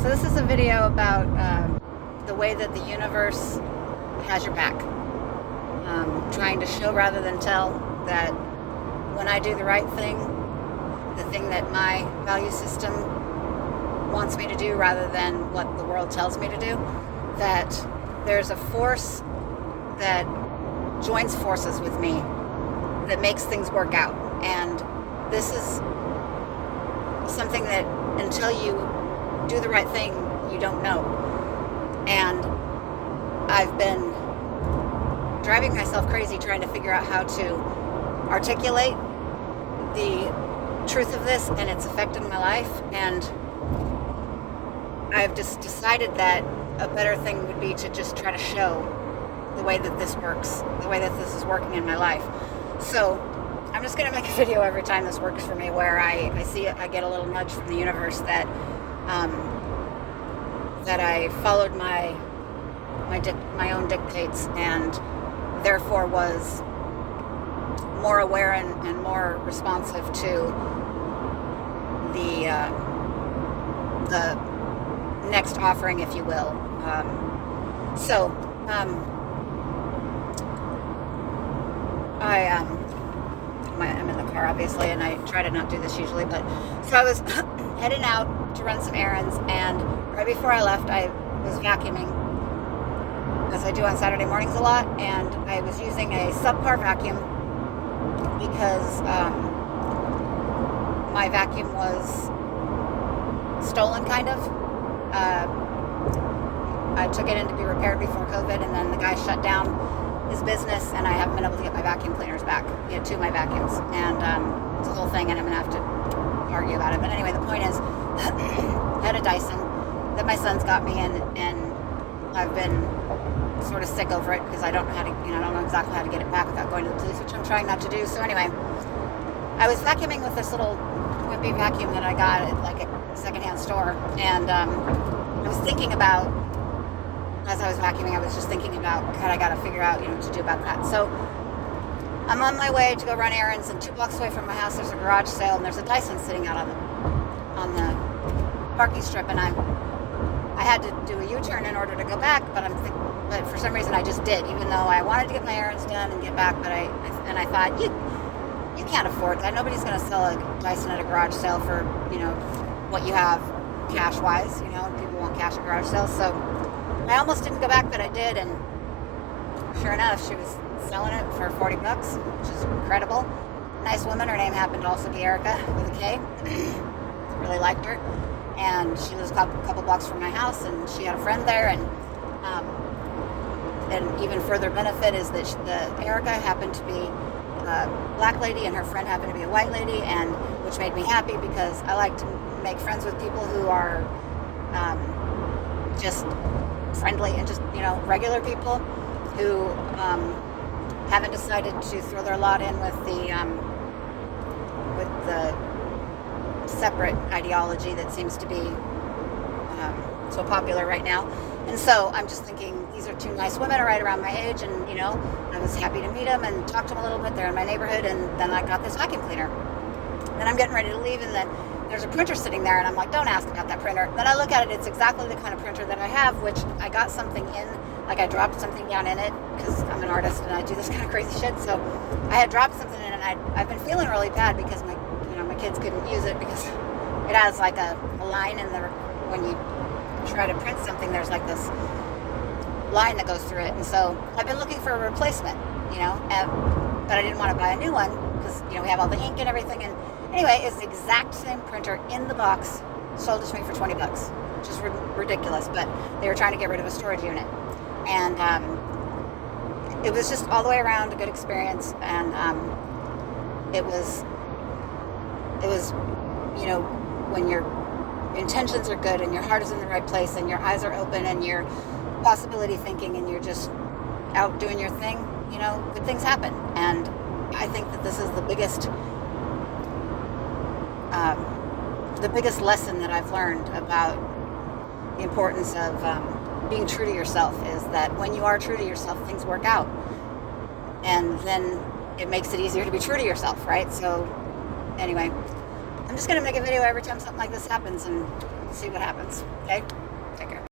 So this is a video about the way that the universe has your back. Trying to show rather than tell that when I do the right thing, the thing that my value system wants me to do rather than what the world tells me to do, that there's a force that joins forces with me that makes things work out. And this is something that until you do the right thing, you don't know. And I've been driving myself crazy trying to figure out how to articulate the truth of this and its effect in my life. And I've just decided that a better thing would be to just try to show the way that this works, the way that this is working in my life. So I'm just going to make a video every time this works for me, where I see it, I get a little nudge from the universe that that I followed my own dictates, and therefore was more aware and more responsive to the next offering, if you will. I'm in the car, obviously, and I try to not do this usually, but so I was heading out to run some errands, and right before I left, I was vacuuming, as I do on Saturday mornings a lot, and I was using a subpar vacuum because my vacuum was stolen, kind of. I took it in to be repaired before COVID, and then the guy shut down his business, and I haven't been able to get my vacuum cleaners back. He had two of my vacuums, and it's a whole thing, and I'm going to have to argue about it. But anyway, the point is, I had a Dyson that my son's got me, and I've been sort of sick over it because I don't know how to, I don't know exactly how to get it back without going to the police, which I'm trying not to do. So anyway, I was vacuuming with this little wimpy vacuum that I got at like a secondhand store, and I was thinking about, as I was vacuuming, I was just thinking about, God, I got to figure out, what to do about that. So I'm on my way to go run errands, and 2 blocks away from my house, there's a garage sale, and there's a Dyson sitting out on the parking strip, and I had to do a U-turn in order to go back, but for some reason I just did, even though I wanted to get my errands done and get back. But I thought, you can't afford that. Nobody's going to sell a Dyson at a garage sale for what you have cash-wise, and people want cash at garage sales. So I almost didn't go back, but I did, and sure enough, she was selling it for $40, which is incredible. Nice woman. Her name happened to also be Erica, with a K. Really liked her. And she lives a couple blocks from my house, and she had a friend there, and even further benefit is that Erica happened to be a black lady, and her friend happened to be a white lady, and which made me happy because I like to make friends with people who are just friendly and just regular people who haven't decided to throw their lot in with the separate ideology that seems to be so popular right now. And so I'm just thinking, these are two nice women right around my age, and I was happy to meet them and talk to them a little bit. They're in my neighborhood, and then I got this vacuum cleaner. Then I'm getting ready to leave, and then there's a printer sitting there, and I'm like, don't ask about that printer. Then I look at it, it's exactly the kind of printer that I have, which I got something in, like I dropped something down in it, because I'm an artist and I do this kind of crazy shit. So I had dropped something in it, and I've been feeling really bad because my kids couldn't use it because it has like a line in the, when you try to print something, there's like this line that goes through it. And so I've been looking for a replacement, but I didn't want to buy a new one because, we have all the ink and everything. And anyway, it's the exact same printer in the box, sold it to me for $20, which is ridiculous, but they were trying to get rid of a storage unit. And it was just all the way around a good experience. And it was, when your intentions are good and your heart is in the right place and your eyes are open and you're possibility thinking and you're just out doing your thing, good things happen. And I think that this is the biggest lesson that I've learned about the importance of being true to yourself, is that when you are true to yourself, things work out. And then it makes it easier to be true to yourself, right? So anyway, I'm just going to make a video every time something like this happens, and see what happens. Okay.